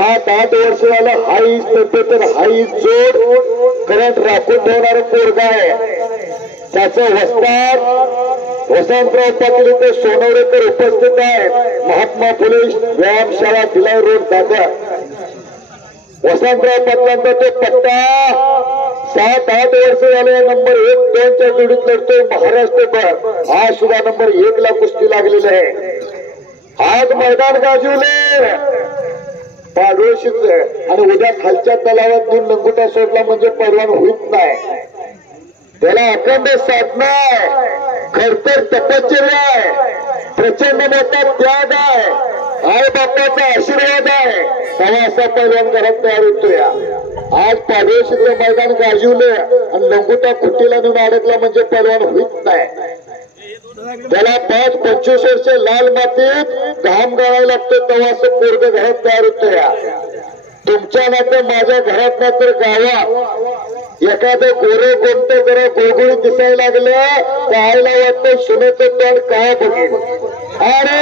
7-8 वर्ष झालं हाईच तब्येत हाईच जोड करंट राखून ठेवणारं पोरगा आहे. त्याचं वसंतराव पाटील इथे सोनवडेकर उपस्थित आहेत. महात्मा फुले व्यायामशाळा भिलाई रोड दादर. वसंतराव पाटलांचा तो पट्टा 7-8 वर्ष झाले नंबर 1-2च्या जोडीत लढतोय महाराष्ट्रभर. आज सुद्धा नंबर 1 ला कुस्ती लागलेली आहे. आज मैदान गाजवले पाडोशीच आणि उद्या खालच्या तलावात लंगोटा सोडला म्हणजे पैलवान होत नाही. त्याला अखंड साधना आहे, खरतर तपश्चर्या आहे, प्रचंड मोठा त्याग आहे, आई बाप्पाचा आशीर्वाद आहे. तेव्हा असा पैलवान घरात तयार होतोय. आज पाडोशीचं मैदान गाजवले आणि लंगोटा खुट्टीला नेऊन अडकला म्हणजे पैलवान होत नाही. त्याला 5-25 वर्ष लाल मातीत घाम गाळायला लागतो तेव्हा असं पोरग घरात तयार होतोय. तुमच्या नातं माझ्या घरात ना तर गावात एखादं गोरे कोणतं जरा गोळगोळी दिसायला लागलं तर आईला वाटतं सुनेचं तोंड काय बघेल. अरे